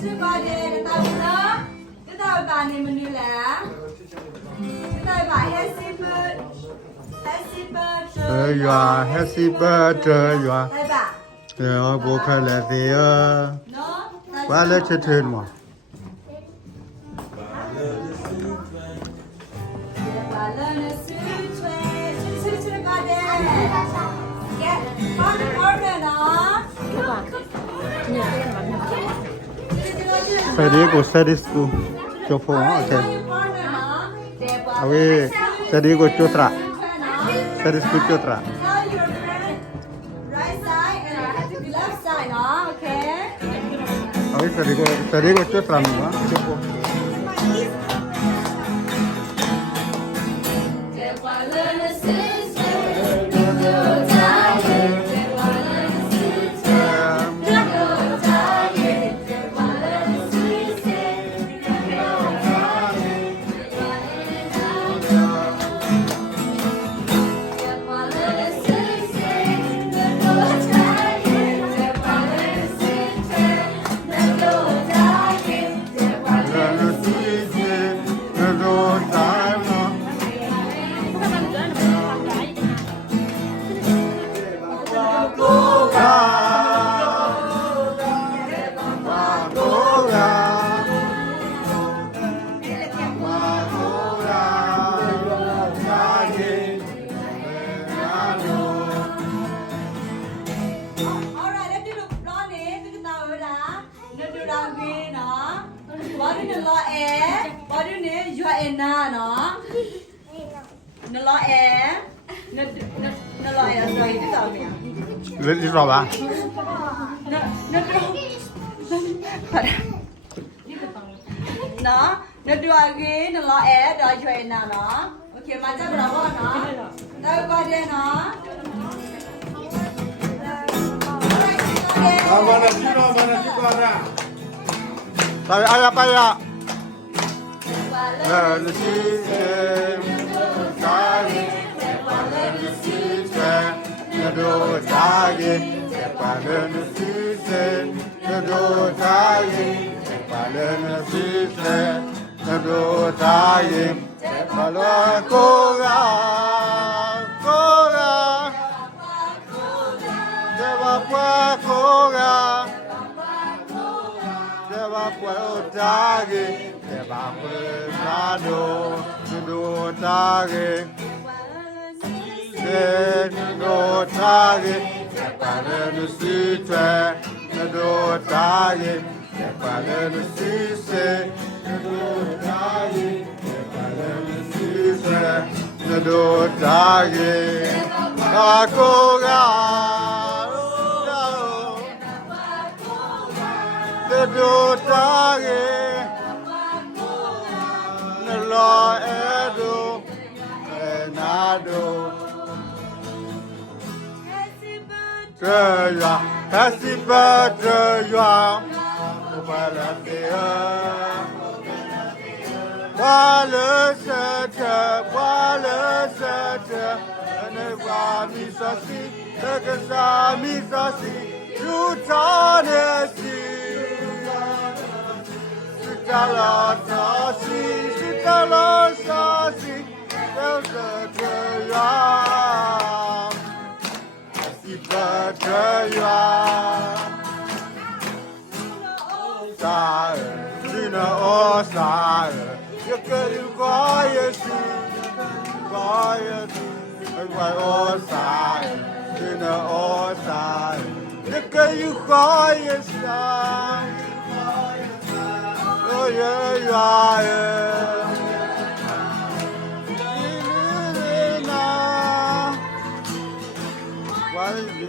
是把的到了，这到把你们的了，这到把 happy birthday 呀，Happy birthday 呀，来吧，我快乐的呀，喏，快乐吃吃嘛。把了呢是吹把的，给，把的把的呢，Saya go sadis tu, coba ok. Awe, saya go cotra, sadis tu cotra. Tell your friend right side and left side, no? Okay? Awe saya go cotra ni mah, coba. 你说吧。Nó đưa cái nó lo é đòi chuyện nào nó ok mà chắc là nó đâu qua đây nó Tapi ayah payah. Le système, le système, le dos taillé, c'est pas le système, le dos taillé, c'est pas le système, le dos taillé, c'est pas le cora, cora, c'est pas quoi cora. Deva puedo deva puedo no tage, no tage, para no sitio, no tage, para no sitio, no tage, para no sitio, no tage, akoga. The dotage, the law edo, enado. Happy birthday, Oh yeah, yeah. Why did you